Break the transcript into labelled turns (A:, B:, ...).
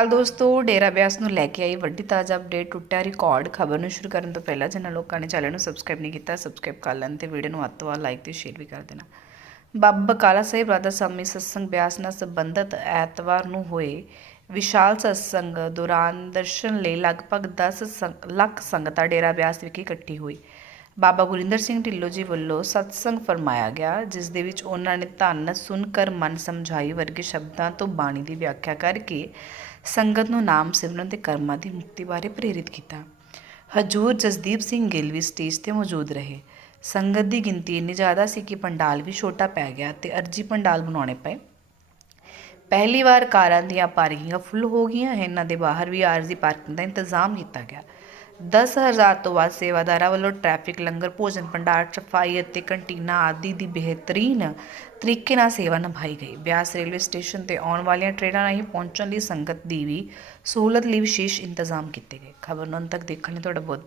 A: ਅਕਾਲ ਦੋਸਤੋ, ਡੇਰਾ ਬਿਆਸ ਨੂੰ ਲੈ ਕੇ ਆਈ ਵੱਡੀ ਤਾਜ਼ਾ ਅਪਡੇਟ ਟੁੱਟਿਆ ਰਿਕਾਰਡ ਖਬਰ ਨੂੰ ਸ਼ੁਰੂ ਕਰਨ ਤੋਂ ਪਹਿਲਾਂ ਜਿਨ੍ਹਾਂ ਲੋਕਾਂ ਨੇ ਚੈਨਲ ਨੂੰ ਸਬਸਕ੍ਰਾਈਬ ਨਹੀਂ ਕੀਤਾ ਸਬਸਕ੍ਰਾਈਬ ਕਰ ਲੈਣ ਤੇ ਵੀਡੀਓ ਨੂੰ ਅੱਧ ਤੋਂ ਵੱਧ ਲਾਈਕ ਤੇ ਸ਼ੇਅਰ ਵੀ ਕਰ ਦੇਣਾ। ਬਾਬਾ ਕਾਲਾ ਸਾਹਿਬ, ਰਾਧਾ ਸਾਮੀ ਸਤਸੰਗ ਬਿਆਸ ਨਾਲ ਸੰਬੰਧਿਤ ਐਤਵਾਰ ਨੂੰ ਹੋਏ ਵਿਸ਼ਾਲ ਸਤਸੰਗ ਦੌਰਾਨ ਦਰਸ਼ਨ ਲਈ ਲਗਭਗ 10 ਸੰਗ- ਲੱਖ ਸੰਗਤਾਂ ਡੇਰਾ ਬਿਆਸ ਵਿਖੇ ਇਕੱਠੀ ਹੋਈ। ਬਾਬਾ ਗੁਰਿੰਦਰ ਸਿੰਘ ਢਿੱਲੋਂ ਜੀ ਵੱਲੋਂ ਸਤਸੰਗ ਫਰਮਾਇਆ ਗਿਆ, ਜਿਸ ਦੇ ਵਿੱਚ ਉਹਨਾਂ ਨੇ ਧੰਨ ਸੁਣ ਕਰ ਮਨ ਸਮਝਾਈ ਵਰਗੇ ਸ਼ਬਦਾਂ ਤੋਂ ਬਾਣੀ ਦੀ ਵਿਆਖਿਆ ਕਰਕੇ ਸੰਗਤ ਨੂੰ ਨਾਮ ਸਿਮਰਨ ਤੇ ਕਰਮਾਂ ਦੀ ਮੁਕਤੀ ਬਾਰੇ ਪ੍ਰੇਰਿਤ ਕੀਤਾ। ਹਜੂਰ ਜਸਦੀਪ ਸਿੰਘ ਗਿੱਲ ਵੀ ਸਟੇਜ ਤੇ ਮੌਜੂਦ ਰਹੇ। ਸੰਗਤ ਦੀ ਗਿਣਤੀ ਇੰਨੀ ਜ਼ਿਆਦਾ ਸੀ ਕਿ ਪੰਡਾਲ ਵੀ ਛੋਟਾ ਪੈ ਗਿਆ ਤੇ ਅਰਜੀ ਪੰਡਾਲ ਬਣਾਉਣੇ ਪਏ। ਪਹਿਲੀ ਵਾਰ ਕਾਰਾਂ ਦੀਆਂ ਪਾਰਕਿੰਗਾਂ ਫੁੱਲ ਹੋ ਗਈਆਂ, ਇਹਨਾਂ ਦੇ ਬਾਹਰ ਵੀ ਆਰਜ਼ੀ ਪਾਰਕਿੰਗ ਦਾ ਇੰਤਜ਼ਾਮ ਕੀਤਾ ਗਿਆ। 10000 ਤੋਂ ਵੱਧ ਸੇਵਾਦਾਰਾਂ ਵੱਲੋਂ ਟ੍ਰੈਫਿਕ, ਲੰਗਰ, ਭੋਜਨ ਭੰਡਾਰ, ਸਫ਼ਾਈ ਅਤੇ ਕੰਟੀਨਾ ਆਦਿ ਦੀ ਬਿਹਤਰੀਨ ਤਰੀਕੇ ਨਾਲ ਸੇਵਾ ਨਿਭਾਈ ਗਈ। ਬਿਆਸ ਰੇਲਵੇ ਸਟੇਸ਼ਨ ਤੇ ਆਉਣ ਵਾਲੀਆਂ ਟ੍ਰੇਨਾਂ ਰਾਹੀਂ ਪਹੁੰਚਣ ਲਈ ਸੰਗਤ ਦੀ ਵੀ ਸਹੂਲਤ ਲਈ ਵਿਸ਼ੇਸ਼ ਇੰਤਜ਼ਾਮ ਕੀਤੇ ਗਏ। ਖਬਰ ਨੂੰ ਅੰਤ ਤੱਕ ਦੇਖਣ ਲਈ ਤੁਹਾਡਾ ਬਹੁਤ